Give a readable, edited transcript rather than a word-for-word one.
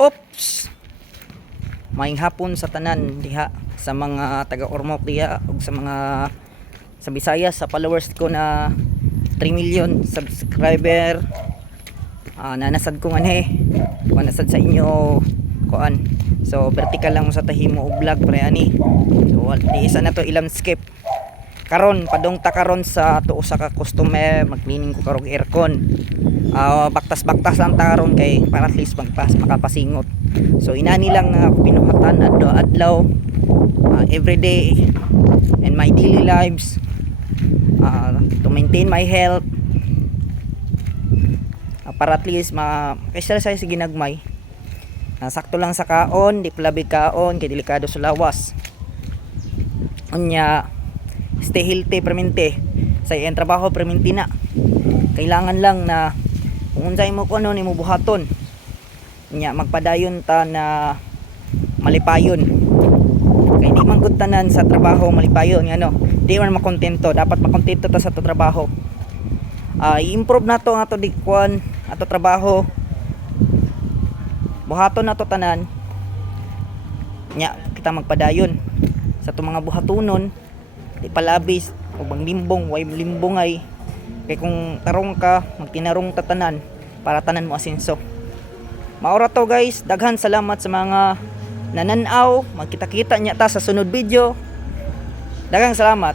Oops! Maayong hapon sa tanan diha sa mga taga Ormoc diha ug sa mga sa Visayas, sa followers ko na 3 million subscriber. Nanasad ko nasad sa inyo kuan. So vertical lang mo sa tahimo og vlog pre ani. So di isa na to ilang skip. Karon padong ta karon sa tuo sa ka customer, mag-cleaning ko karong aircon. Baktas-baktas lang ta karon kay para at least makapasingot. So inani lang nga pinuhatan adlaw everyday in my daily lives, to maintain my health, para at least ma-exercise sa ginagmay. Sakto lang sa kaon, di palabi kaon kay delikado sa lawas. Unya stay healthy permente sa iyang trabaho permente na. Kailangan lang na kung unsay mo kuno nimo buhaton. Unya magpadayon ta na malipayon. Kay di man gud tanan sa trabaho malipayon nga di man makontento, dapat makontento ta sa trabaho. I-improve nato nga to di kuan ato trabaho. Buhaton nato tanan. Nya kita magpadayon sa to mga buhatonon, di palabis o bang limbong, way limbongay. Kay kung tarong ka, magtinarong tatanan para tanan mo asenso. Maura to guys, daghan salamat sa mga nananaw. Magkita-kita nya ta sa sunod video. Daghang salamat.